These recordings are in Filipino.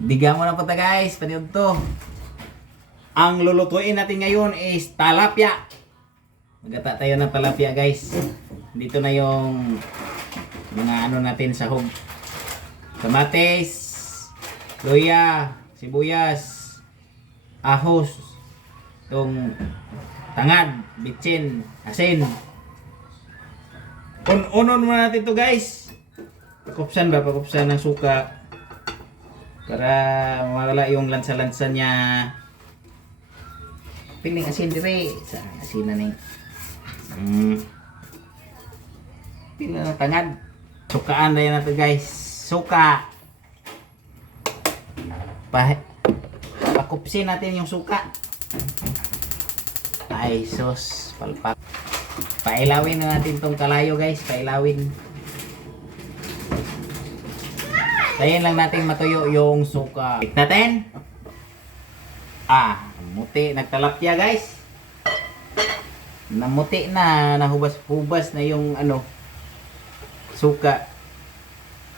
Diga mo na po ta guys, paniod to. Ang lulutuin natin ngayon is talapia. Magata tayo ng talapia guys. Dito na yung mga ano natin sahog. Kamatis, luya, sibuyas, ahos, itong tangad, bitsin, asin. Unon muna natin to guys. Pakupsan ng suka para mawala yung lansa-lansa niya. Piling asin dire sa asin na ning. Pila na tangad. Sukaan na yan natin guys. Suka. Pakupsin natin yung suka. Ay sus, palpak. Pailawin na natin tong kalayo guys, pailawin. Tayin lang natin matuyo yung suka. Tik natin. Muti, nagtalapya guys. Namuti na, nahubas-hubas na yung ano, suka.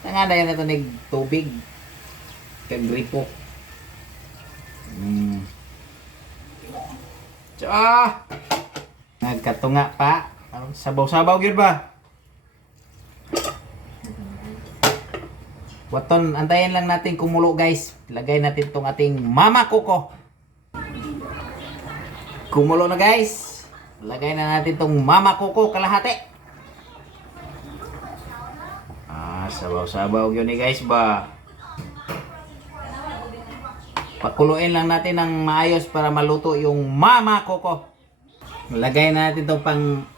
Tanga na ito ng tubig. Kagripo. Nagkatunga pa. Sabaw-sabaw yun ba? Waton, antayin lang natin kumulo guys. Lagay natin tong ating mama koko. Kumulo na guys. Lagay na natin tong mama koko kalahati. Sabaw-sabaw yun guys ba. Pakuluin lang natin ng maayos para maluto yung mama koko. Lagay na natin tong pang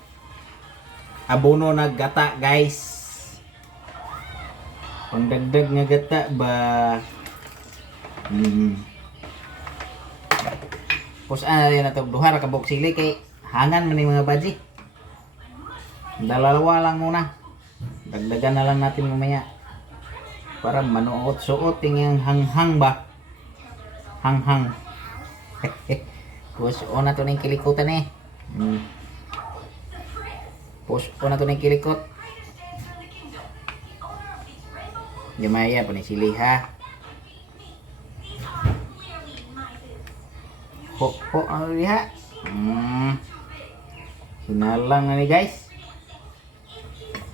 abono na gata guys. Pangdagdag nga gata ba. Pusaan na rin na ito. Duha ka boksili kay hangan man yung mga baji. Dalawa lang muna. Dagdagan na lang natin mamaya. Para manuot-suot yung hanghang ba. Hanghang. Puso na ito na yung kilikutan eh. Puso na ito na yung kilikot. Gamaya po ni sili ha. Ho ano liha. Hinalang na ni guys.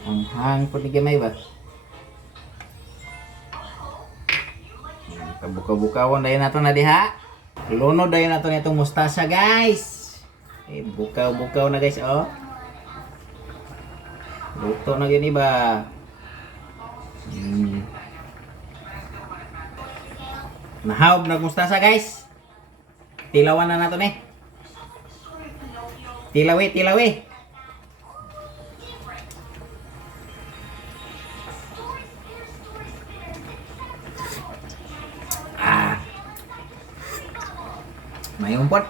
Ang hang po ni gamay ba. Kabuka-bukawan dayon nato na diha. Lunod dayon nato nitong mustasa guys. Bukaw-bukaw na guys oh. Luto na gyud ba. Nahawag na mustasa guys. Tilawan na nato ni. Tilawi. May umpot.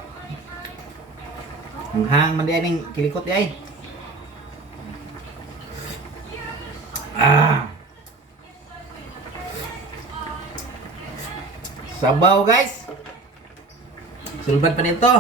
Ang hang man diyan ning kilikot di ay. Sabaw guys. Sulbat pa nito.